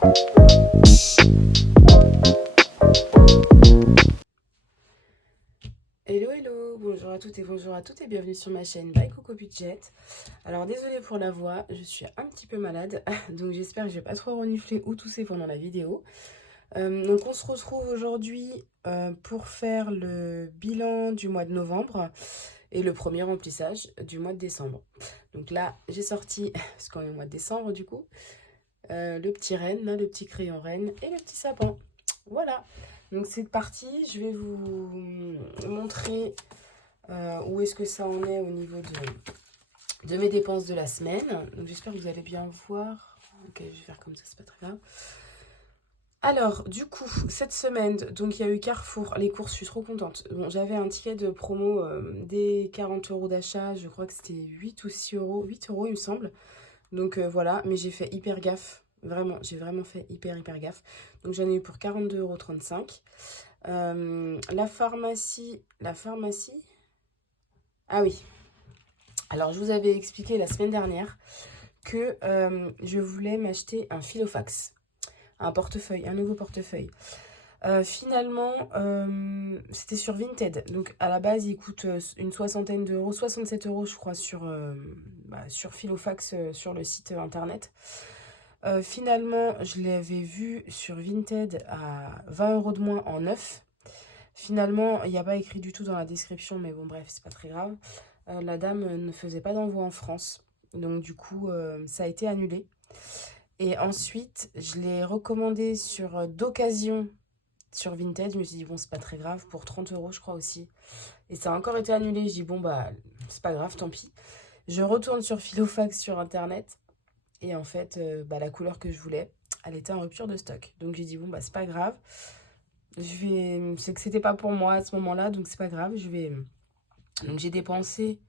Hello hello, bonjour à toutes et bonjour à toutes et bienvenue sur ma chaîne by Coco Budget. Alors désolée pour la voix, je suis un petit peu malade, donc j'espère que je vais pas trop renifler ou tousser pendant la vidéo. Donc on se retrouve aujourd'hui pour faire le bilan du mois de novembre et le premier remplissage du mois de décembre. Donc là j'ai sorti, parce qu'on est au mois de décembre du coup, le petit renne, le petit crayon renne et le petit sapin. Voilà, donc c'est parti, je vais vous montrer où est-ce que ça en est au niveau de mes dépenses de la semaine. Donc j'espère que vous allez bien voir. Ok, je vais faire comme ça, c'est pas très grave. Alors, du coup, cette semaine, donc il y a eu Carrefour, les courses, je suis trop contente. Bon, j'avais un ticket de promo des 40 € d'achat, je crois que c'était 8 ou 6 euros, 8 euros il me semble. Donc voilà, mais j'ai fait hyper gaffe. Vraiment, j'ai vraiment fait hyper gaffe. Donc j'en ai eu pour 42,35 €. La pharmacie... Ah oui. Alors je vous avais expliqué la semaine dernière que je voulais m'acheter un filofax. Un portefeuille, un nouveau portefeuille. Finalement, c'était sur Vinted. Donc à la base, il coûte une soixantaine d'euros, 67 € je crois sur Filofax sur le site internet. Finalement, je l'avais vu sur Vinted à 20 € de moins en neuf. Finalement, il n'y a pas écrit du tout dans la description, mais bon bref, c'est pas très grave. La dame ne faisait pas d'envoi en France. Donc du coup, ça a été annulé. Et ensuite, je l'ai recommandé sur d'occasion sur Vinted. Je me suis dit, bon, c'est pas très grave, pour 30 € je crois aussi. Et ça a encore été annulé. Je dis, bon, bah, c'est pas grave, tant pis. Je retourne sur Filofax sur Internet. Et en fait, la couleur que je voulais, elle était en rupture de stock. Donc j'ai dit, bon, bah, c'est pas grave. C'est que c'était pas pour moi à ce moment-là, donc c'est pas grave. Donc j'ai dépensé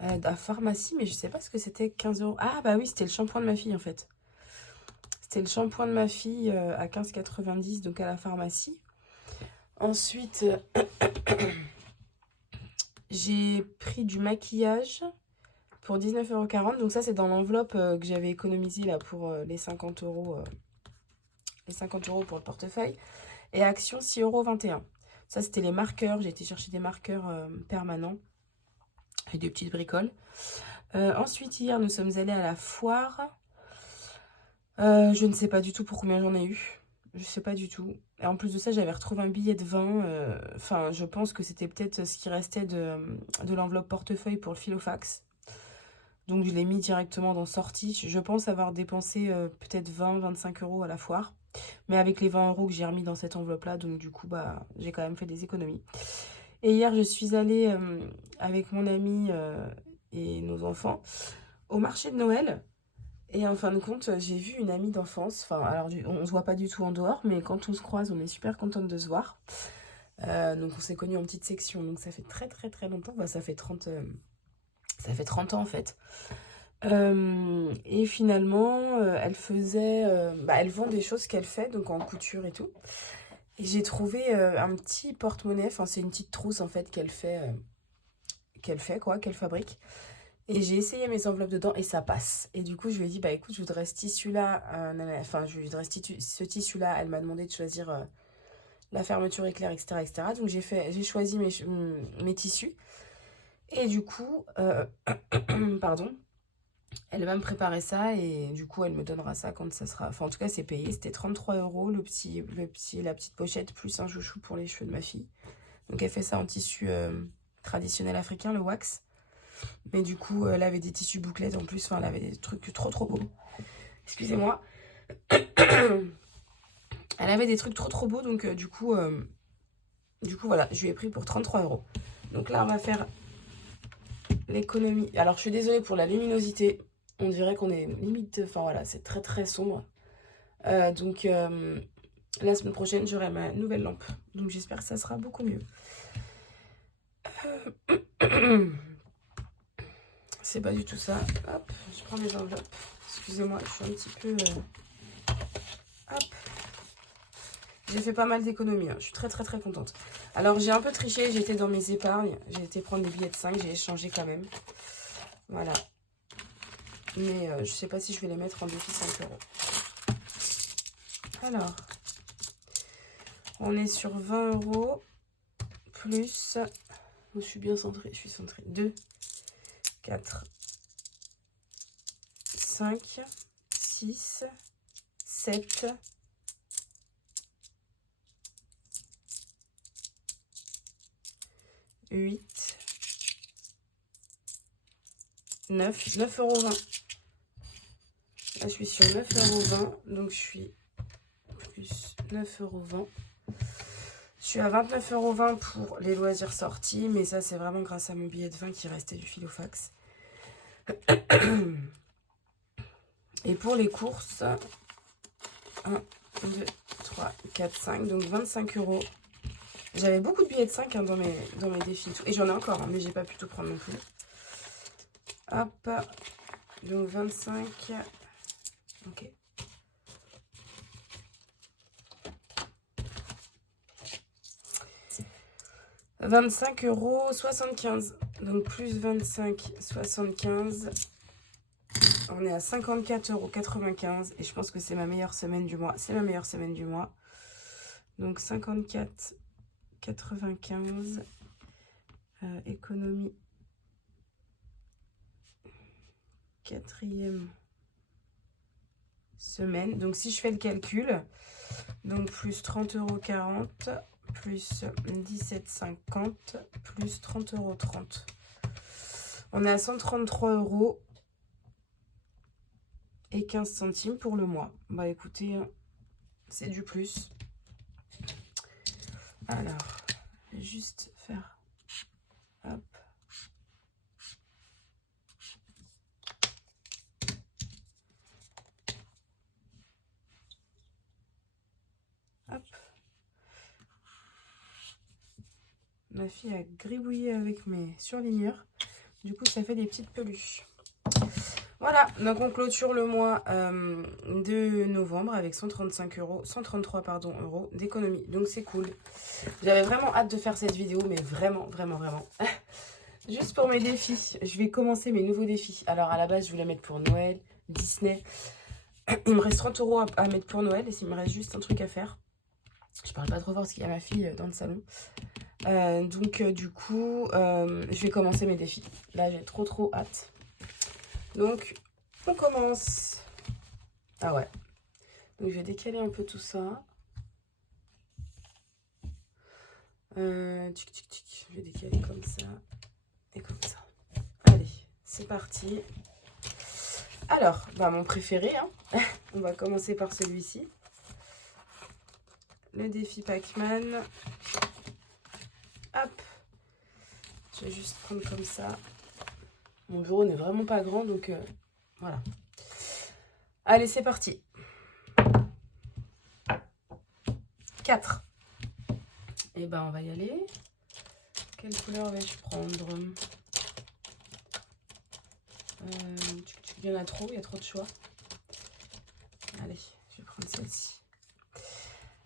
à la pharmacie, mais je sais pas ce que c'était, 15 €. Ah, bah oui, c'était le shampoing de ma fille en fait. C'était le shampoing de ma fille à 15,90 €, donc à la pharmacie. Ensuite, j'ai pris du maquillage pour 19,40 €. Donc ça, c'est dans l'enveloppe que j'avais économisée là pour les 50 €. Les 50 € pour le portefeuille. Et Action, 6,21 €. Ça, c'était les marqueurs. J'ai été chercher des marqueurs permanents et des petites bricoles. Ensuite, hier, nous sommes allés à la foire. Je ne sais pas du tout pour combien j'en ai eu. Je sais pas du tout. Et en plus de ça, j'avais retrouvé un billet de 20. Enfin, je pense que c'était peut-être ce qui restait de l'enveloppe portefeuille pour le filofax. Donc, je l'ai mis directement dans sortie. Je pense avoir dépensé peut-être 20-25 € à la foire. Mais avec les 20 € que j'ai remis dans cette enveloppe-là, donc du coup, bah, j'ai quand même fait des économies. Et hier, je suis allée avec mon ami et nos enfants au marché de Noël. Et en fin de compte, j'ai vu une amie d'enfance. Enfin, alors, on se voit pas du tout en dehors, mais quand on se croise, on est super contente de se voir. Donc, on s'est connus en petite section. Donc, ça fait très longtemps. Bah, ça fait 30 ans, en fait. Et finalement, elle vend des choses qu'elle fait, donc en couture et tout. Et j'ai trouvé un petit porte-monnaie. Enfin, c'est une petite trousse, en fait, qu'elle fabrique. Et j'ai essayé mes enveloppes dedans et ça passe. Et du coup, je lui ai dit, bah écoute, je voudrais ce tissu-là. Je voudrais ce tissu-là. Elle m'a demandé de choisir la fermeture éclair, etc. Donc j'ai choisi mes tissus. Et du coup, pardon, elle va me préparer ça et du coup, elle me donnera ça quand ça sera. Enfin, en tout cas, c'est payé. C'était 33 € la petite pochette plus un chouchou pour les cheveux de ma fille. Donc, elle fait ça en tissu traditionnel africain, le wax. Mais du coup, elle avait des tissus bouclettes en plus. Enfin, elle avait des trucs trop beaux. Excusez-moi. Elle avait des trucs trop beaux. Donc, du coup, voilà, je lui ai pris pour 33 €. Donc là, on va faire l'économie. Alors, je suis désolée pour la luminosité. On dirait qu'on est limite... Enfin, voilà, c'est très sombre. Donc, la semaine prochaine, j'aurai ma nouvelle lampe. Donc, j'espère que ça sera beaucoup mieux. C'est pas du tout ça. Hop, je prends mes enveloppes. Excusez-moi, je suis un petit peu... Hop. J'ai fait pas mal d'économies. Hein. Je suis très contente. Alors, j'ai un peu triché. J'étais dans mes épargnes. J'ai été prendre des billets de 5. J'ai échangé quand même. Voilà. Mais je sais pas si je vais les mettre en défi 5 €. Alors, on est sur 20 € plus... Je suis bien centrée, je suis centrée. 2, 4, 5, 6, 7, 8, 9,20 €. Là, je suis sur 9,20 €, donc je suis plus 9,20 €. Je suis à 29,20 € pour les loisirs sortis, mais ça, c'est vraiment grâce à mon billet de 20 qui restait du Filofax. Et pour les courses, 1, 2, 3, 4, 5, donc 25 €. J'avais beaucoup de billets de 5 hein, dans mes défis. Et j'en ai encore, hein, mais j'ai pas pu tout prendre non plus. Hop, donc 25. Ok. « 25,75 €. Donc plus 25,75 €. On est à 54,95 € et je pense que c'est ma meilleure semaine du mois. C'est ma meilleure semaine du mois. Donc 54,95 €. Économie. Quatrième semaine. Donc si je fais le calcul, donc plus 30,40 € plus 17,50 plus 30,30 €. On est à 133 € et 15 centimes pour le mois. Bah écoutez, c'est du plus. Alors, je vais juste faire... Hop. Hop. Ma fille a gribouillé avec mes surligneurs. Du coup, ça fait des petites peluches. Voilà, donc on clôture le mois de novembre avec 133 euros d'économie. Donc c'est cool. J'avais vraiment hâte de faire cette vidéo, mais vraiment. Juste pour mes défis, je vais commencer mes nouveaux défis. Alors à la base, je voulais mettre pour Noël, Disney. Il me reste 30 € à mettre pour Noël et il me reste juste un truc à faire. Je parle pas trop fort parce qu'il y a ma fille dans le salon. Du coup, je vais commencer mes défis. Là, j'ai trop hâte. Donc, on commence. Ah ouais. Donc, je vais décaler un peu tout ça. Je vais décaler comme ça et comme ça. Allez, c'est parti. Alors, bah, mon préféré, hein. On va commencer par celui-ci. Le défi Pac-Man. Hop. Je vais juste prendre comme ça. Mon bureau n'est vraiment pas grand, donc voilà. Allez, c'est parti. 4. Et ben, on va y aller. Quelle couleur vais-je prendre? Il y en a trop, il y a trop de choix. Allez, je vais prendre celle-ci.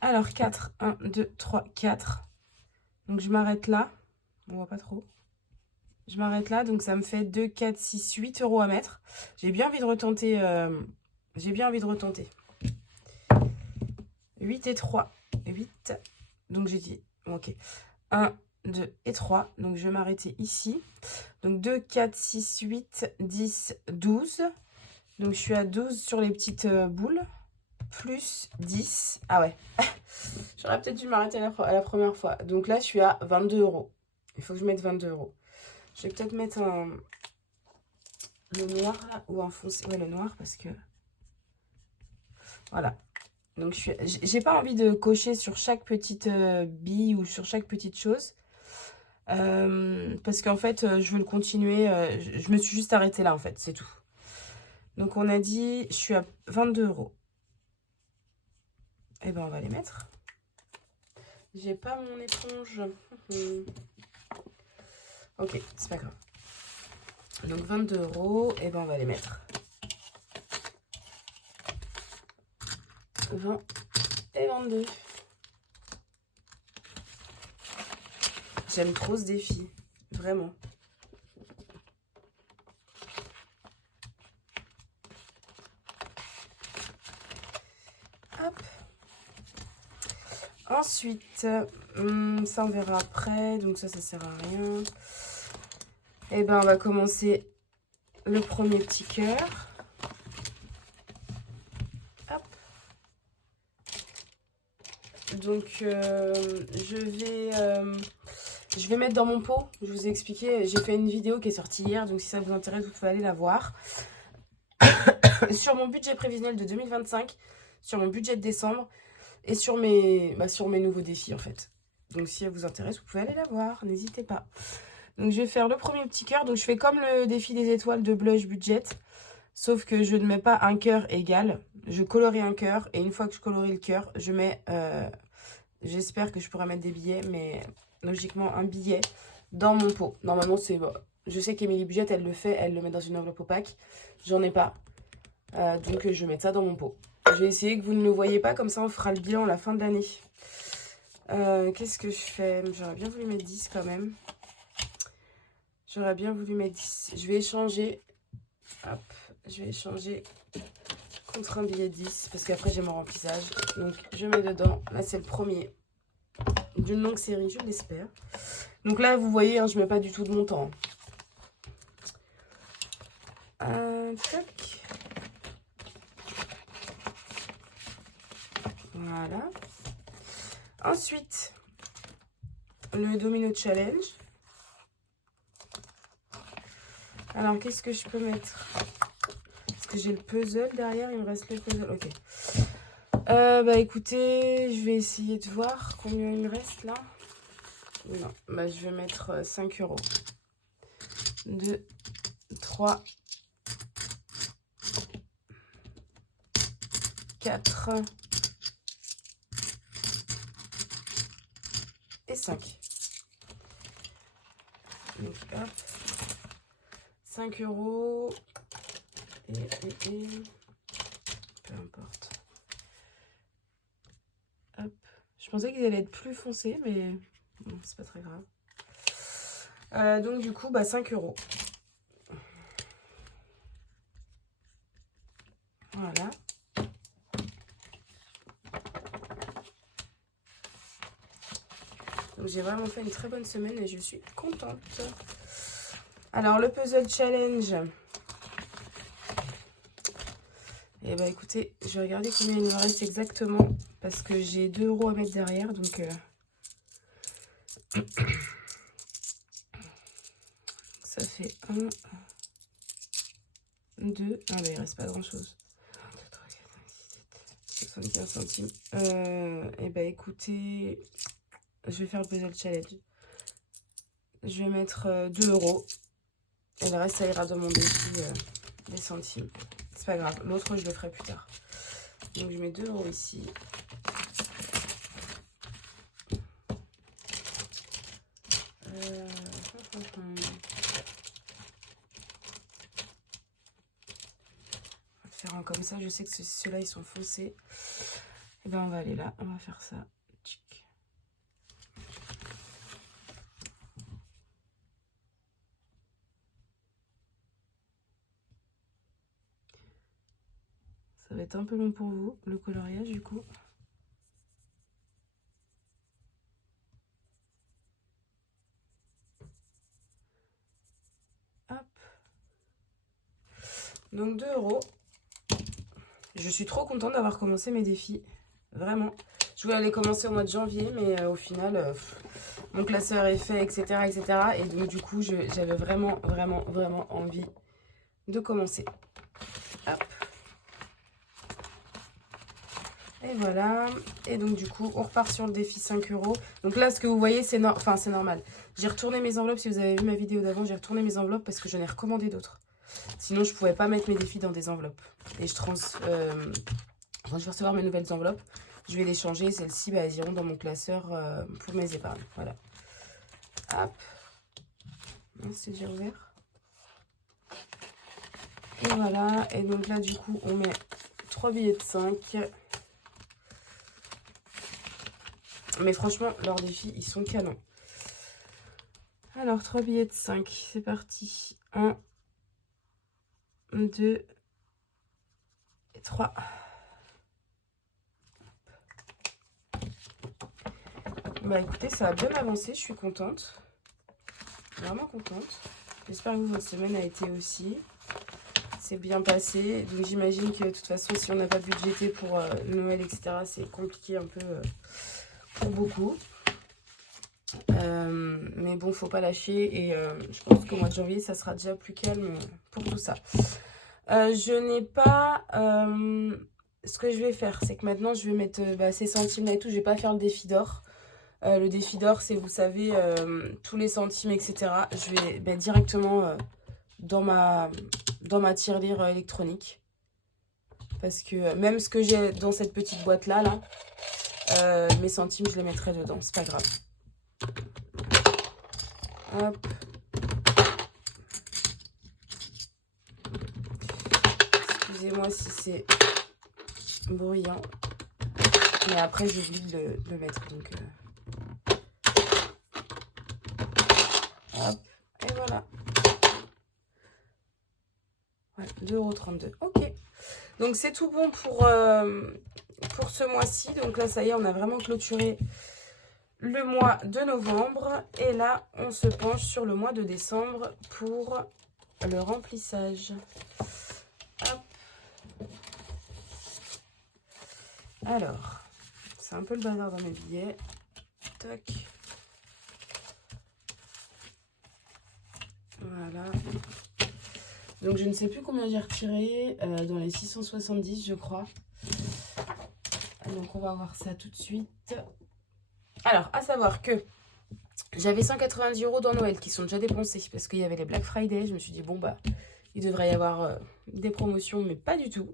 Alors, 4. 1, 2, 3, 4. Donc, je m'arrête là. On voit pas trop. Je m'arrête là, donc ça me fait 2, 4, 6, 8 € à mettre. J'ai bien envie de retenter. 8 et 3. 8. Donc, j'ai dit, ok. 1, 2 et 3. Donc, je vais m'arrêter ici. Donc, 2, 4, 6, 8, 10, 12. Donc, je suis à 12 sur les petites boules. Plus 10. Ah ouais. J'aurais peut-être dû m'arrêter à la première fois. Donc là, je suis à 22 €. Il faut que je mette 22 €. Je vais peut-être mettre le noir là, ou un foncé. Ouais, le noir parce que... Voilà. Donc, j'ai pas envie de cocher sur chaque petite bille ou sur chaque petite chose. Parce qu'en fait, je veux le continuer. Je me suis juste arrêtée là, en fait. C'est tout. Donc, on a dit, je suis à 22 €. Et ben, on va les mettre. J'ai pas mon éponge. Ok, c'est pas grave. Donc 22 €, et ben on va les mettre. 20 et 22. J'aime trop ce défi, vraiment. Hop, Ensuite, ça on verra après, donc ça sert à rien. Et ben on va commencer le premier petit cœur. Hop. Donc je vais mettre dans mon pot. Je vous ai expliqué, j'ai fait une vidéo qui est sortie hier, donc si ça vous intéresse, vous pouvez aller la voir. Sur mon budget prévisionnel de 2025, sur mon budget de décembre et sur mes nouveaux défis en fait. Donc si elle vous intéresse, vous pouvez aller la voir, n'hésitez pas. Donc je vais faire le premier petit cœur. Donc je fais comme le défi des étoiles de blush budget, sauf que je ne mets pas un cœur égal. Je colorie un cœur et une fois que je colorie le cœur, je mets, j'espère que je pourrai mettre des billets, mais logiquement un billet dans mon pot. Normalement c'est bon. Je sais qu'Emilie Budget, elle le fait, elle le met dans une enveloppe opaque. J'en ai pas. Donc je vais mettre ça dans mon pot. Je vais essayer que vous ne le voyez pas, comme ça on fera le bilan à la fin de l'année. Qu'est-ce que je fais? J'aurais bien voulu mettre 10 quand même. J'aurais bien voulu mettre 10. Je vais échanger. Hop, je vais échanger contre un billet 10 parce qu'après j'ai mon remplissage. Donc je mets dedans. Là c'est le premier d'une longue série, je l'espère. Donc là vous voyez, hein, je mets pas du tout de montant. Tac. Voilà. Ensuite, le Domino Challenge. Alors, qu'est-ce que je peux mettre? Parce que j'ai le puzzle derrière, il me reste le puzzle. Ok. Bah écoutez, je vais essayer de voir combien il me reste là. Non, bah je vais mettre 5 €. 2, 3, 4 et 5. Donc hop. 5 €. Et peu importe. Hop. Je pensais qu'ils allaient être plus foncés, mais bon, c'est pas très grave. Donc du coup, bah 5 €. Voilà. Donc j'ai vraiment fait une très bonne semaine et je suis contente. Alors le puzzle challenge. Et bah écoutez, je vais regarder combien il me reste exactement. Parce que j'ai 2 € à mettre derrière. Donc ça fait 1, 2. Ah bah il reste pas grand chose. 75 centimes. Et bah écoutez, je vais faire le puzzle challenge. Je vais mettre 2 €. Et le reste, ça ira dans mon défi des centimes. C'est pas grave. L'autre, je le ferai plus tard. Donc, je mets 2 € ici. On va faire un comme ça. Je sais que ceux-là, ils sont foncés. Et ben, on va aller là. On va faire ça. Ça va être un peu long pour vous, le coloriage, du coup. Hop. Donc 2 €. Je suis trop contente d'avoir commencé mes défis. Vraiment. Je voulais aller commencer au mois de janvier, mais au final, mon classeur est fait, etc., etc. Et donc, du coup, j'avais vraiment, vraiment, vraiment envie de commencer. Hop. Et voilà. Et donc, du coup, on repart sur le défi 5 €. Donc là, ce que vous voyez, c'est normal. J'ai retourné mes enveloppes. Si vous avez vu ma vidéo d'avant, j'ai retourné mes enveloppes parce que j'en ai recommandé d'autres. Sinon, je ne pouvais pas mettre mes défis dans des enveloppes. Et quand je vais recevoir mes nouvelles enveloppes, je vais les changer. Celles-ci, bah, elles iront dans mon classeur pour mes épargnes. Voilà. Hop. C'est déjà ouvert. Et voilà. Et donc là, du coup, on met 3 billets de 5. Mais franchement, leurs défis, ils sont canons. Alors, 3 billets de 5. C'est parti. 1, 2 et 3. Bah écoutez, ça a bien avancé, je suis contente. Vraiment contente. J'espère que votre semaine a été aussi. C'est bien passé. Donc j'imagine que de toute façon, si on n'a pas budgété pour Noël, etc., c'est compliqué un peu pour beaucoup. Mais bon, faut pas lâcher. Et je pense qu'au mois de janvier, ça sera déjà plus calme pour tout ça. Je n'ai pas... ce que je vais faire, c'est que maintenant, je vais mettre ces centimes là et tout. Je vais pas faire le défi d'or. Le défi d'or, c'est, vous savez, tous les centimes, etc. Je vais directement dans ma tirelire électronique. Parce que même ce que j'ai dans cette petite boîte-là, mes centimes, je les mettrai dedans. C'est pas grave. Hop. Excusez-moi si c'est bruyant. Mais après, j'oublie de le mettre. Donc, hop. Et voilà. Ouais, 2,32 €. Ok. Donc, c'est tout bon pour ce mois-ci. Donc là, ça y est, on a vraiment clôturé le mois de novembre. Et là, on se penche sur le mois de décembre pour le remplissage. Hop. Alors, c'est un peu le bazar dans mes billets. Toc. Voilà. Donc, je ne sais plus combien j'ai retiré. Dans les 670, je crois. Donc, on va voir ça tout de suite. Alors, à savoir que j'avais 190 € dans Noël qui sont déjà dépensés parce qu'il y avait les Black Friday. Je me suis dit, bon, bah, il devrait y avoir des promotions, mais pas du tout.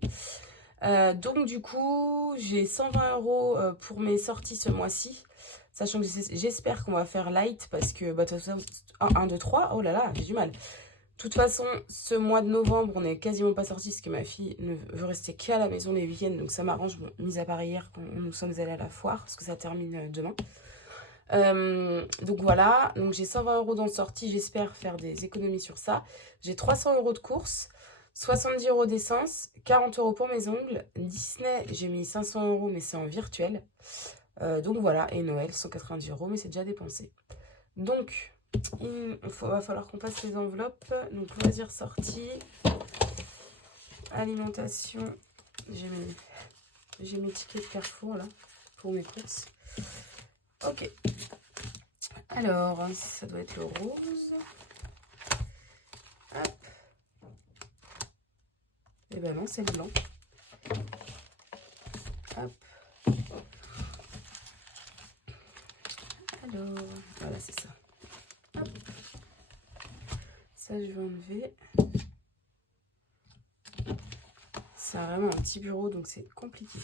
Donc, du coup, j'ai 120 € pour mes sorties ce mois-ci. Sachant que j'espère qu'on va faire light parce que, bah, de toute façon, 1, 2, 3, oh là là, j'ai du mal. De toute façon, ce mois de novembre, on n'est quasiment pas sorti parce que ma fille ne veut rester qu'à la maison les week-ends. Donc ça m'arrange, bon, mis à part hier quand nous sommes allés à la foire parce que ça termine demain. Donc voilà, donc j'ai 120 € dans le sortie, j'espère faire des économies sur ça. J'ai 300 € de courses, 70 € d'essence, 40 € pour mes ongles. Disney, j'ai mis 500 € mais c'est en virtuel. Donc voilà, et Noël, 190 € mais c'est déjà dépensé. Donc... va falloir qu'on passe les enveloppes. Donc, loisirs sortis, alimentation. J'ai mes tickets de Carrefour là pour mes courses. Ok. Alors, ça doit être le rose. Hop. Et ben non, c'est le blanc. Hop. Alors, voilà, c'est ça. Hop. Ça, je vais enlever. C'est vraiment un petit bureau, donc c'est compliqué.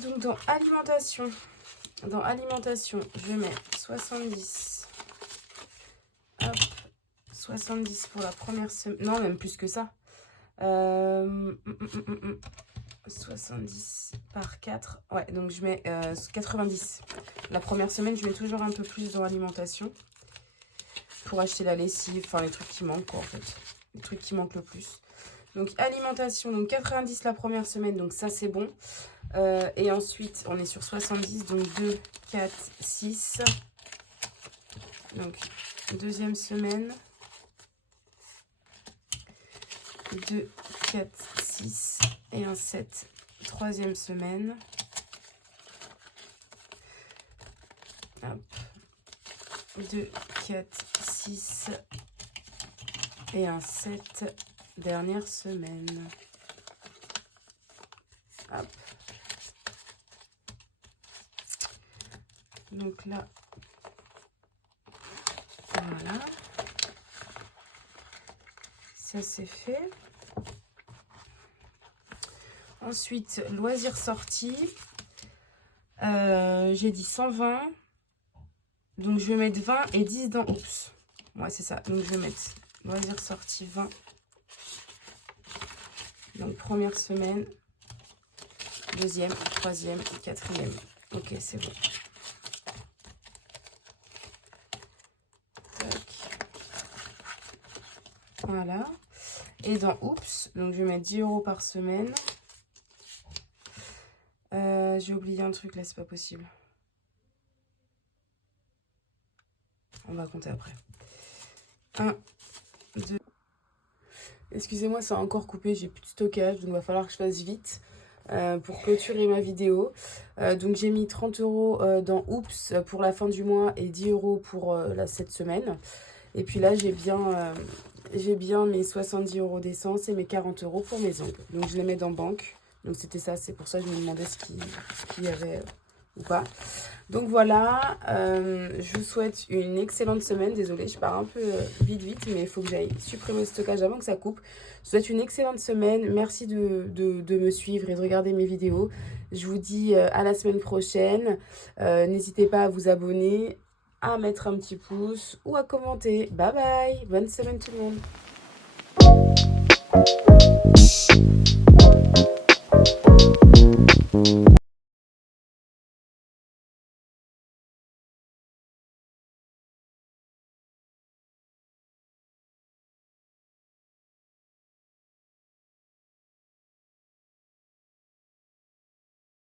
Donc, dans alimentation, je vais mettre 70. Hop. 70 pour la première semaine. Non, même plus que ça. 70 par 4. Ouais, donc je mets 90. La première semaine, je mets toujours un peu plus dans l'alimentation. Pour acheter la lessive, enfin les trucs qui manquent quoi en fait. Les trucs qui manquent le plus. Donc alimentation, donc 90 la première semaine, donc ça c'est bon. Et ensuite on est sur 70, donc 2, 4, 6. Donc deuxième semaine. 2, 4, 6 et un 7. Troisième semaine. Hop. 2, 4, 6 et un 7. Dernière semaine. Hop. Donc là, voilà. Ça c'est fait. Ensuite, loisirs sortis. J'ai dit 120. Donc je vais mettre 20 et 10 dans Oups. Ouais, c'est ça. Donc je vais mettre loisirs sortis 20. Donc première semaine. Deuxième, troisième, quatrième. Ok, c'est bon. Tac. Voilà. Et dans Oups, donc je vais mettre 10 € par semaine. J'ai oublié un truc là, c'est pas possible. On va compter après. 1, 2. Excusez-moi, ça a encore coupé, j'ai plus de stockage, donc il va falloir que je fasse vite pour clôturer ma vidéo. Donc j'ai mis 30 € dans Oops pour la fin du mois et 10 € pour cette semaine. Et puis là, j'ai bien mes 70 € d'essence et mes 40 € pour mes ongles. Donc je les mets dans banque. Donc c'était ça, c'est pour ça que je me demandais ce qu'il y avait ou pas. Donc voilà, je vous souhaite une excellente semaine. Désolée, je pars un peu vite, mais il faut que j'aille supprimer le stockage avant que ça coupe. Je vous souhaite une excellente semaine. Merci de me suivre et de regarder mes vidéos. Je vous dis à la semaine prochaine. N'hésitez pas à vous abonner, à mettre un petit pouce ou à commenter. Bye bye, bonne semaine tout le monde.